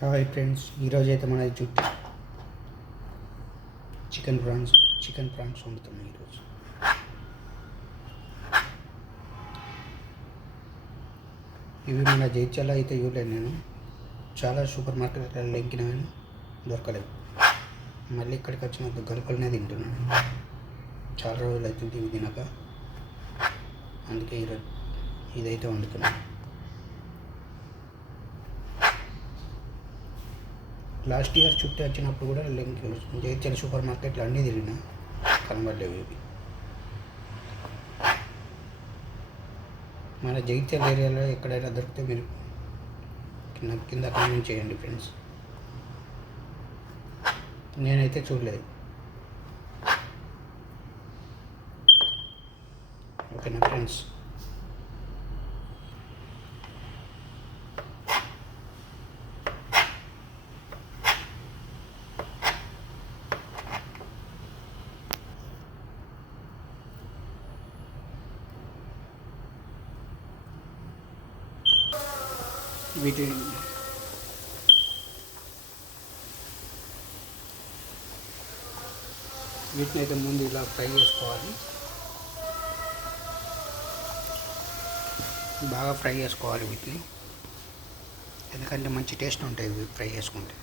Hi friends, ఈరోజు అయితే మన చుట్టూ చికెన్ ప్రాన్స్ వండుతున్నాం ఈరోజు. ఇవి మన జైత్యాల అయితే ఇవ్వలేదు. నేను చాలా సూపర్ మార్కెట్లలో ఎంకిన కానీ దొరకలేదు. మళ్ళీ ఇక్కడికి వచ్చిన గల్పలనే తింటున్నాను. చాలా రోజులు అవుతుంది ఇవి తినక, అందుకే ఈరోజు ఇదైతే వండుతున్నాను. లాస్ట్ ఇయర్ చుట్టూ వచ్చినప్పుడు కూడా జైత్యాల సూపర్ మార్కెట్లు అన్నీ తిరిగినా కనబడలేవు ఇవి. మన జైత్యాల ఏరియాలో ఎక్కడైనా దొరికితే మీరు కింద కామెంట్ చేయండి ఫ్రెండ్స్. నేనైతే చూడలేదు. ఓకేనా ఫ్రెండ్స్? వీటిని అయితే ముందు ఇలా ఫ్రై చేసుకోవాలి. బాగా ఫ్రై చేసుకోవాలి వీటిని, ఎందుకంటే మంచి టేస్ట్ ఉంటాయి ఇవి ఫ్రై చేసుకుంటే.